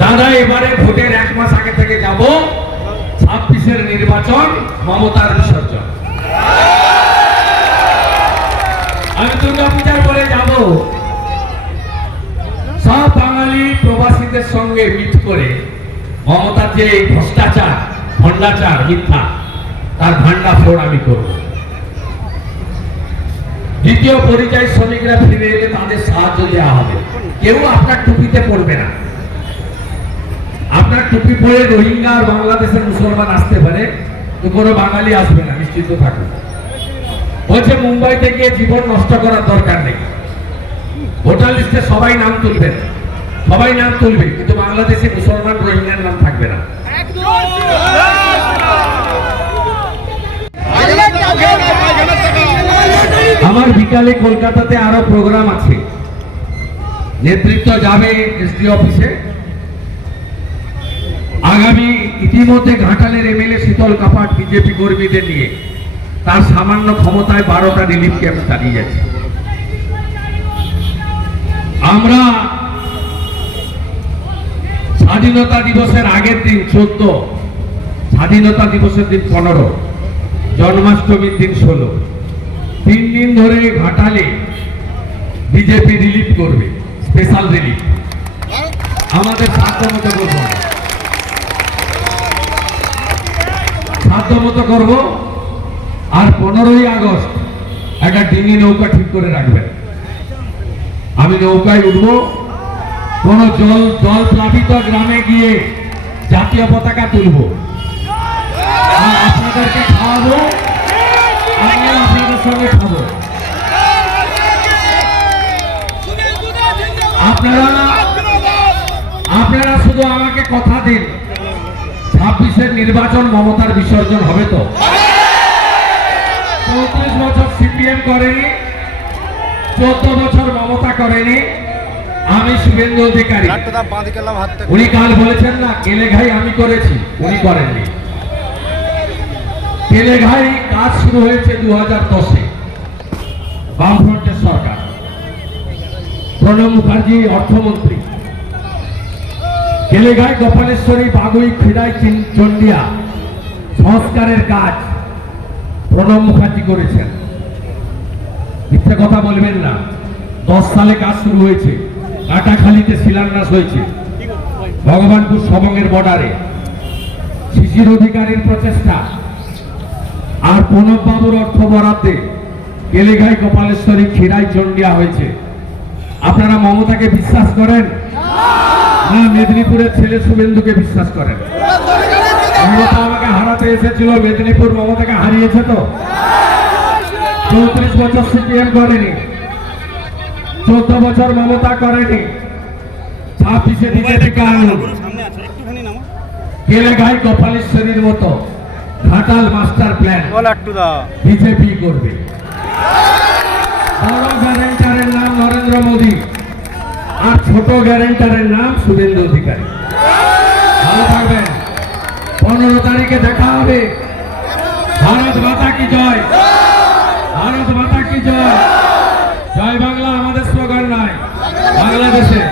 দাদা এবারে ভোটের এক মাস আগে থেকে যাব। ছাব্বিশের নির্বাচন, মমতার বিসর্জন। আমি দুর্গা পরে যাব। সব বাঙালি প্রবাসীদের সঙ্গে মিট করে মমতার যে ভ্রষ্টাচার, ভণ্ডাচার, মিথ্যা, তার ভান্ডা ফোড় আমি করব। দ্বিতীয় পরিযায়ী শ্রমিকরা ফিরে এলে তাদের সাহায্য দেওয়া হবে কেউ আপনার টুপিতে পড়বে না আপনার টুপি পরে রোহিঙ্গা আর বাংলাদেশের মুসলমান আসতে পারে তো কোনো বাঙালি আসবে না নিশ্চিত থাকুন বলছে মুম্বাই থেকে জীবন নষ্ট করার দরকার নেই ভোটার লিস্টে সবাই নাম তুলবেন সবাই নাম তুলবে কিন্তু বাংলাদেশে মুসলমান রোহিঙ্গার নাম থাকবে না আমার বিকালে কলকাতাতে আরও প্রোগ্রাম আছে। নেতৃত্ব যাবে এসডি অফিসে। আগামী ইতিমধ্যে ঘাটালের এমএলএ শীতল কাপাট বিজেপি কর্মীদের নিয়ে। তার সামান্য ক্ষমতায় বারোটা রিলিফ ক্যাম্প চালিয়ে যাচ্ছে। আমরা স্বাধীনতা দিবসের আগের দিন চোদ্দ, স্বাধীনতা দিবসের দিন পনেরো, জন্মাষ্টমীর দিন ষোলো। তিন দিন ধরে ঘাটালে বিজেপি রিলিফ করবে স্পেশাল রিলিফ আমাদের সাধ্য মতো করব। না। সাধ্য মতো করব, আর পনেরোই আগস্ট একটা ডিঙি নৌকা ঠিক করে রাখবেন। আমি নৌকায় উঠবো। কোন জল জল প্লাবিত গ্রামে গিয়ে জাতীয় পতাকা তুলবো। আপনাদেরকে খাওয়াবো। আপনারা আপনারা শুধু আমাকে কথা দিন। ছাব্বিশের নির্বাচন মমতার বিসর্জন হবে তো? চৌত্রিশ বছর সিপিএম করেনি, চোদ্দ বছর মমতা করেনি। আমি শুভেন্দু অধিকারী। উনি কাল বলেছেন না, কেলে ঘাই আমি করেছি, উনি করেননি। কেলে কাজ শুরু হয়েছে দু হাজার দশে, বামফ্রন্টের সরকার। প্রণব মুখার্জি, অর্থমন্ত্রী। কেলেঘাই গোপালেশ্বরী বাগুই খিড়াই চন্ডিয়া সংস্কারের কাজ প্রণব মুখার্জি করেছেন। মিথ্যে কথা বলবেন না। দশ সালে কাজ শুরু হয়েছে। কাটাখালীতে শিলান্যাস হয়েছে। ভগবানপুর সবঙ্গের বর্ডারে। শিশির অধিকারীর প্রচেষ্টা। আর প্রণব বাবুর অর্থ বরাদ্দে কেলেঘাই গোপালেশ্বরী খিরাই চন্ডিয়া হয়েছে। আপনারা মমতাকে বিশ্বাস করেন? না মেদিনীপুরের ছেলে শুভেন্দুকে বিশ্বাস করেন। মমতা আমাকে হারাতে এসেছিল মেদিনীপুর মমতাকে হারিয়েছে তো? চৌত্রিশ বছর সিপিএম করেনি। চোদ্দ বছর মমতা করেনি। ছাব্বিশে একটুখানি নামো গেলে গাই কপালেশ্বরীর মতো। Ghatal master plan. বিজেপি করবে। বড় গ্যারেন্টারের নাম নরেন্দ্র মোদী আর ছোট গ্যারেন্টারের নাম শুভেন্দু অধিকারী। ভালো থাকবেন। পনেরো তারিখে দেখা হবে। ভারত মাতা কি জয়? ভারত মাতা কি জয়? জয় বাংলা আমাদের স্লোগান নয় বাংলাদেশে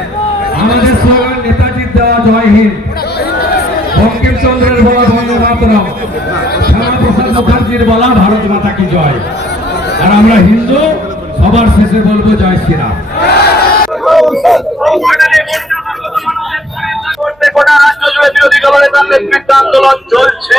আমাদের স্লোগান নেতাজির দেওয়া জয় হিন্দ। বঙ্কিমচন্দ্রের বলা বঙ্গ মাতরম শ্যামাপ্রসাদ মুখার্জির বলা ভারত মাতা কি জয়? আর আমরা হিন্দু সবার শেষে বলব জয় শ্রীরাম। বিরোধী দলের নেতৃত্ব আন্দোলন চলছে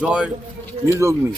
জয় নিউজ অগ্নি